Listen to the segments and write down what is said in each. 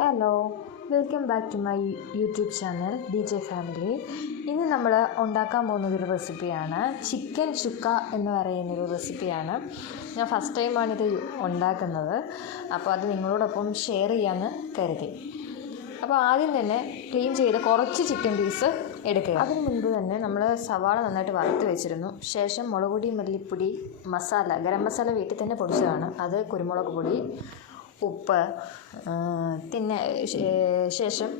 Hello, welcome back to my YouTube channel DJ family. ഇന്ന് നമ്മൾ ഉണ്ടാക്കാൻ പോകുന്നതൊരു റെസിപ്പിയാണ് ചിക്കൻ ചുക്ക എന്ന് പറയുന്നൊരു റെസിപ്പിയാണ്. ഞാൻ ഫസ്റ്റ് ടൈമാണിത് ഉണ്ടാക്കുന്നത്, അപ്പോൾ അത് നിങ്ങളോടൊപ്പം ഷെയർ ചെയ്യാമെന്ന് കരുതി. അപ്പോൾ ആദ്യം തന്നെ ക്ലീൻ ചെയ്ത് കുറച്ച് ചിക്കൻ പീസ് എടുക്കുക. അതിന് മുൻപ് തന്നെ നമ്മൾ സവാള നന്നായിട്ട് വറുത്ത് വെച്ചിരുന്നു. ശേഷം മുളക് പൊടി, മല്ലിപ്പൊടി, മസാല, ഗരം മസാല വീട്ടിൽ തന്നെ പൊടിച്ചതാണ്, അത് കുരുമുളക് പൊടി, ഉപ്പ്, പിന്നെ ശേഷം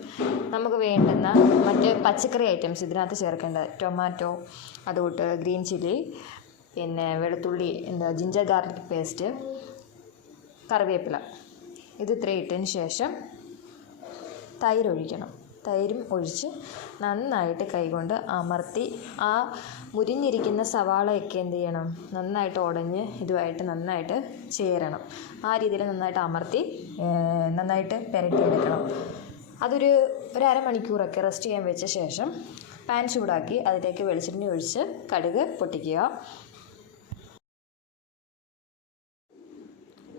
നമുക്ക് വേണ്ടുന്ന മറ്റ് പച്ചക്കറി ഐറ്റംസ് ഇതിനകത്ത് ചേർക്കേണ്ടത് ടൊമാറ്റോ, അതുകൂട്ട് ഗ്രീൻ ചില്ലി, പിന്നെ വെളുത്തുള്ളി, ജിഞ്ചർ ഗാർലിക് പേസ്റ്റ്, കറിവേപ്പില, ഇത് ഇത്രയും ഇട്ടതിന് ശേഷം തൈര് ഒഴിക്കണം. തൈരും ഒഴിച്ച് നന്നായിട്ട് കൈകൊണ്ട് അമർത്തി ആ മുരിഞ്ഞിരിക്കുന്ന സവാളയൊക്കെ എന്ത് ചെയ്യണം, നന്നായിട്ട് ഉടഞ്ഞ് ഇതുമായിട്ട് നന്നായിട്ട് ചേരണം. ആ രീതിയിൽ നന്നായിട്ട് അമർത്തി നന്നായിട്ട് പുരട്ടിയെടുക്കണം. അതൊരു അരമണിക്കൂറൊക്കെ റെസ്റ്റ് ചെയ്യാൻ വെച്ച ശേഷം പാൻ ചൂടാക്കി അതിലേക്ക് വെളിച്ചെണ്ണ ഒഴിച്ച് കടുക് പൊട്ടിക്കുക.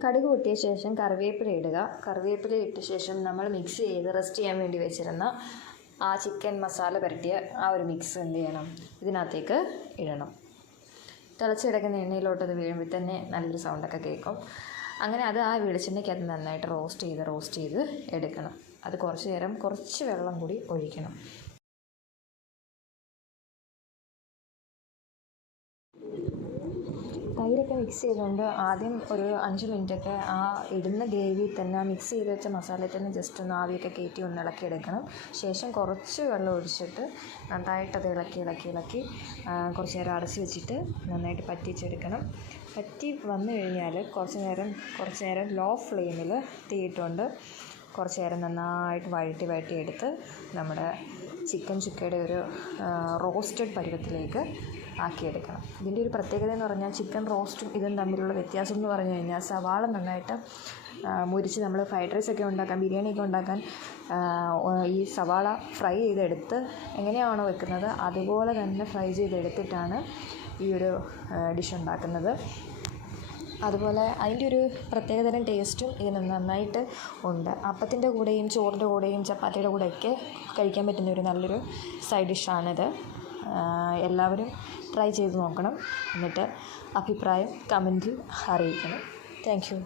കടുക് പൊട്ടിയ ശേഷം കറിവേപ്പില ഇടുക. കറിവേപ്പില ഇട്ട ശേഷം നമ്മൾ മിക്സ് ചെയ്ത് റെസ്റ്റ് ചെയ്യാൻ വേണ്ടി വെച്ചിരുന്ന ആ ചിക്കൻ മസാല പുരട്ടിയ ആ ഒരു മിക്സ് എന്ത് ചെയ്യണം, ഇതിനകത്തേക്ക് ഇടണം. തിളച്ചിടക്കുന്ന എണ്ണയിലോട്ട് അത് വീഴുമ്പോൾ തന്നെ നല്ലൊരു സൗണ്ടൊക്കെ കേൾക്കും. അങ്ങനെ അത് ആ വെളിച്ചെണ്ണയ്ക്കകത്ത് നന്നായിട്ട് റോസ്റ്റ് ചെയ്ത് എടുക്കണം. അത് കുറച്ച് നേരം കുറച്ച് വെള്ളം കൂടി ഒഴിക്കണം. തൈരൊക്കെ മിക്സ് ചെയ്തുകൊണ്ട് ആദ്യം ഒരു 5 മിനിറ്റൊക്കെ ആ ഇടുന്ന ഗ്രേവിയിൽ തന്നെ ആ മിക്സ് ചെയ്ത് വെച്ച മസാലയിൽ തന്നെ ജസ്റ്റ് ഒന്ന് ആവിയൊക്കെ കയറ്റി ഒന്ന് ഇളക്കിയെടുക്കണം. ശേഷം കുറച്ച് വെള്ളം ഒഴിച്ചിട്ട് നന്നായിട്ടത് ഇളക്കി കുറച്ച് നേരം അടച്ച് വെച്ചിട്ട് നന്നായിട്ട് പറ്റിച്ചെടുക്കണം. പറ്റി വന്നു കഴിഞ്ഞാൽ കുറച്ച് നേരം ലോ ഫ്ലെയിമിൽ തീയിട്ടുകൊണ്ട് കുറച്ച് നേരം നന്നായിട്ട് വഴറ്റി എടുത്ത് നമ്മുടെ ചിക്കൻ ചുക്കയുടെ ഒരു റോസ്റ്റഡ് പരുവത്തിലേക്ക് ആക്കിയെടുക്കണം. ഇതിൻ്റെ ഒരു പ്രത്യേകത എന്ന് പറഞ്ഞാൽ ചിക്കൻ റോസ്റ്റും ഇതും തമ്മിലുള്ള വ്യത്യാസം എന്ന് പറഞ്ഞു കഴിഞ്ഞാൽ സവാള നന്നായിട്ട് മുരിച്ച് നമ്മൾ ഫ്രൈഡ് റൈസൊക്കെ ഉണ്ടാക്കാൻ, ബിരിയാണിയൊക്കെ ഉണ്ടാക്കാൻ ഈ സവാള ഫ്രൈ ചെയ്തെടുത്ത് എങ്ങനെയാണോ വെക്കുന്നത് അതുപോലെ തന്നെ ഫ്രൈ ചെയ്തെടുത്തിട്ടാണ് ഈ ഒരു ഡിഷ് ഉണ്ടാക്കുന്നത്. അതുപോലെ അതിൻ്റെ ഒരു പ്രത്യേകതരം ടേസ്റ്റും ഇതിന് നന്നായിട്ട് ഉണ്ട്. അപ്പത്തിൻ്റെ കൂടെയും ചോറിൻ്റെ കൂടെയും ചപ്പാത്തിയുടെ കൂടെയൊക്കെ കഴിക്കാൻ പറ്റുന്ന ഒരു നല്ലൊരു സൈഡ് ഡിഷാണിത്. എല്ലാവരും ട്രൈ ചെയ്ത് നോക്കണം. എന്നിട്ട് അഭിപ്രായം കമൻറ്റിൽ അറിയിക്കണം. Thank you.